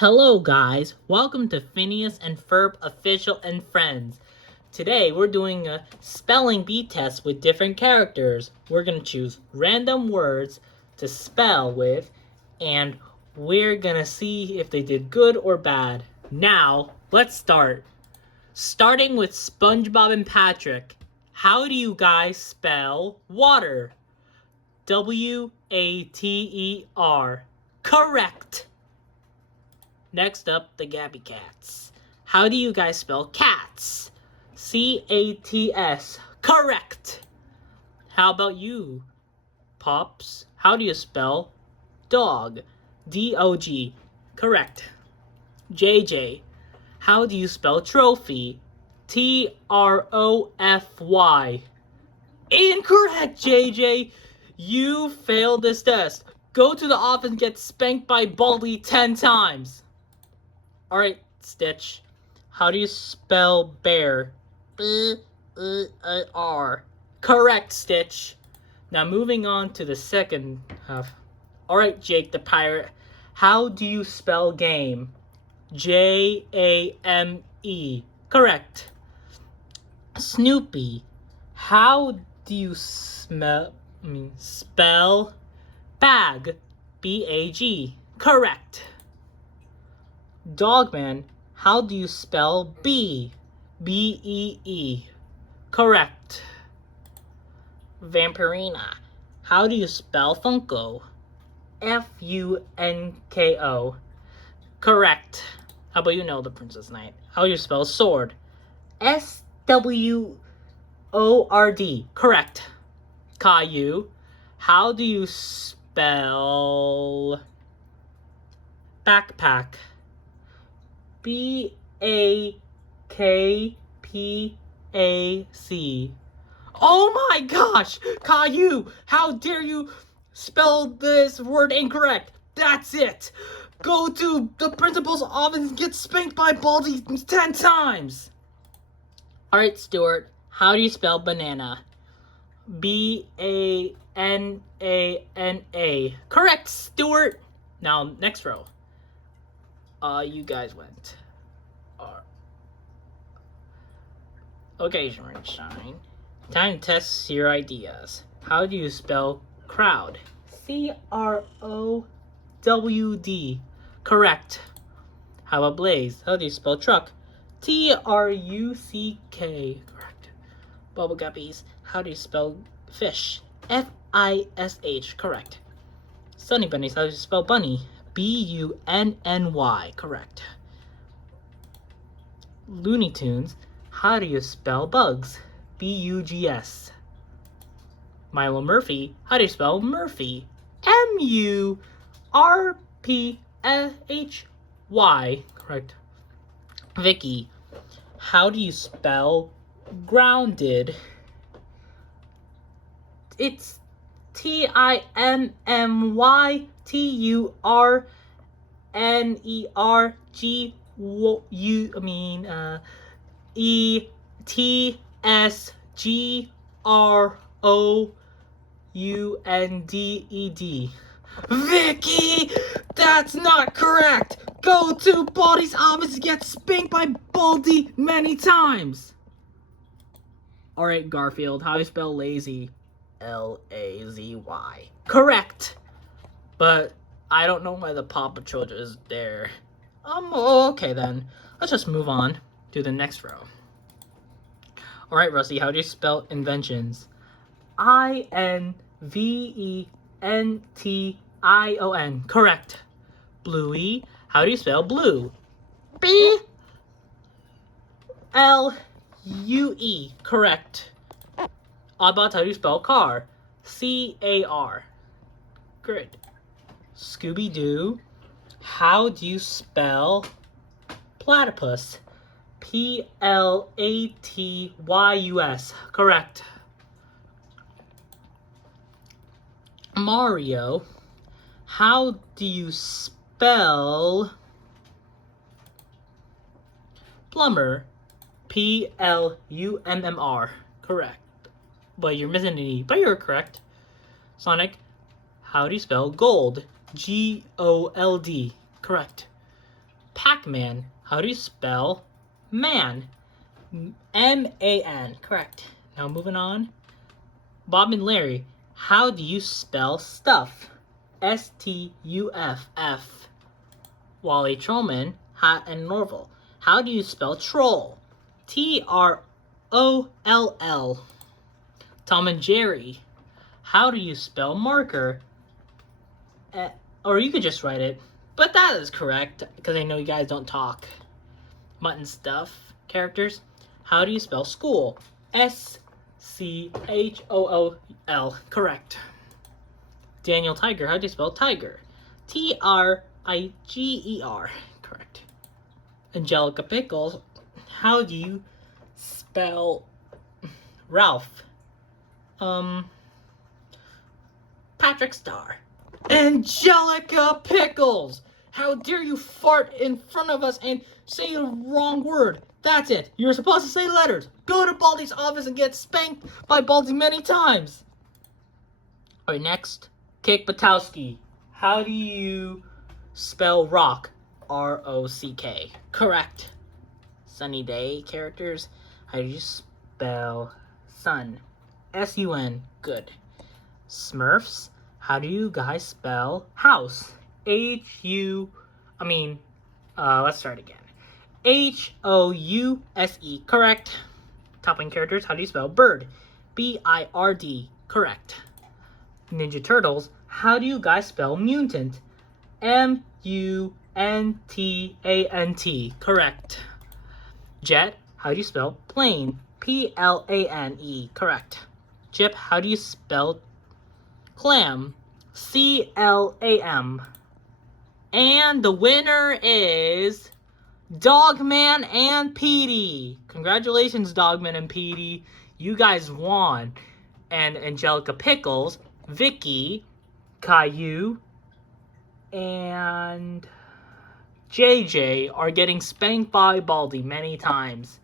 Hello guys, welcome to Phineas and Ferb Official and Friends. Today we're doing a spelling bee test with different characters. We're going to choose random words to spell with, and we're going to see if they did good or bad. Now, let's start. Starting with SpongeBob and Patrick. How do you guys spell water? W-A-T-E-R. Correct! Next up, the Gabby Cats. How do you guys spell cats? C-A-T-S. Correct! How about you, Pops? How do you spell dog? D-O-G. Correct. JJ. How do you spell trophy? T-R-O-F-Y. Incorrect, JJ! You failed this test. Go to the office and get spanked by Baldy 10 times. Alright, Stitch. How do you spell bear? B-E-A-R. Correct, Stitch. Now moving on to the second half. Alright, Jake the Pirate. How do you spell game? J-A-M-E. Correct. Snoopy. How do you spell bag? B-A-G. Correct. Dogman, how do you spell bee? B-E-E. Correct. Vampirina, how do you spell Funko? F-U-N-K-O. Correct. How about you know the Princess Knight? How do you spell sword? S-W-O-R-D. Correct. Caillou, how do you spell backpack? B-A-K-P-A-C. Oh my gosh! Caillou, how dare you spell this word incorrect? That's it! Go to the principal's office and get spanked by Baldy 10 times! Alright, Stuart, how do you spell banana? B-A-N-A-N-A. Correct, Stuart! Now, next row. You guys went. Okay, Shine. Time to test your ideas. How do you spell crowd? C-R-O-W-D. Correct. How about Blaze? How do you spell truck? T-R-U-C-K. Correct. Bubble Guppies. How do you spell fish? F-I-S-H. Correct. Sunny Bunnies. How do you spell bunny? B-U-N-N-Y. Correct. Looney Tunes. How do you spell bugs? B-U-G-S. Milo Murphy. How do you spell Murphy? M-U-R-P-H-Y. Correct. Vicky. How do you spell grounded? It's T-I-M-M-Y-T-U-R-E-T-S-G-R-O-U-N-D-E-D. Vicky! That's not correct! Go to Baldy's office and get spanked by Baldy many times! Alright, Garfield, how do you spell lazy? L-A-Z-Y. Correct! But I don't know why the Paw Patrol is there. Okay then. Let's just move on to the next row. Alright, Rusty, how do you spell inventions? I-N-V-E-N-T-I-O-N. Correct. Bluey, how do you spell blue? B-L-U-E. Correct. Oddbot, how do you spell car? C-A-R. Good. Scooby-Doo, how do you spell platypus? P-L-A-T-Y-U-S. Correct. Mario, how do you spell plumber? P-L-U-M-M-R. Correct. But you're missing an E, but you're correct. Sonic, how do you spell gold? G-O-L-D. Correct. Pac-Man, how do you spell man? M-A-N, correct. Now moving on. Bob and Larry, how do you spell stuff? S-T-U-F-F. Wally Trollman, Hat and Norval, how do you spell troll? T-R-O-L-L. Tom and Jerry, how do you spell marker? Or you could just write it, but that is correct because I know you guys don't talk. Mutton Stuff characters, how do you spell school? S-C-H-O-O-L, correct. Daniel Tiger, how do you spell tiger? T-R-I-G-E-R, correct. Angelica Pickles, how do you spell Ralph? Patrick Star. Angelica Pickles! How dare you fart in front of us and say the wrong word? That's it. You're supposed to say letters. Go to Baldi's office and get spanked by Baldi many times. Alright, next. Kick Batowski. How do you spell rock? R-O-C-K. Correct. Sunny Day characters. How do you spell sun? S-U-N. Good. Smurfs. How do you guys spell house? Let's start again. H-O-U-S-E. Correct. Topping characters. How do you spell bird? B-I-R-D. Correct. Ninja Turtles. How do you guys spell mutant? M-U-N-T-A-N-T. Correct. Jet. How do you spell plane? P-L-A-N-E. Correct. Chip. How do you spell clam? C-L-A-M. And the winner is Dogman and Petey. Congratulations, Dogman and Petey. You guys won. And Angelica Pickles, Vicky, Caillou, and JJ are getting spanked by Baldi many times.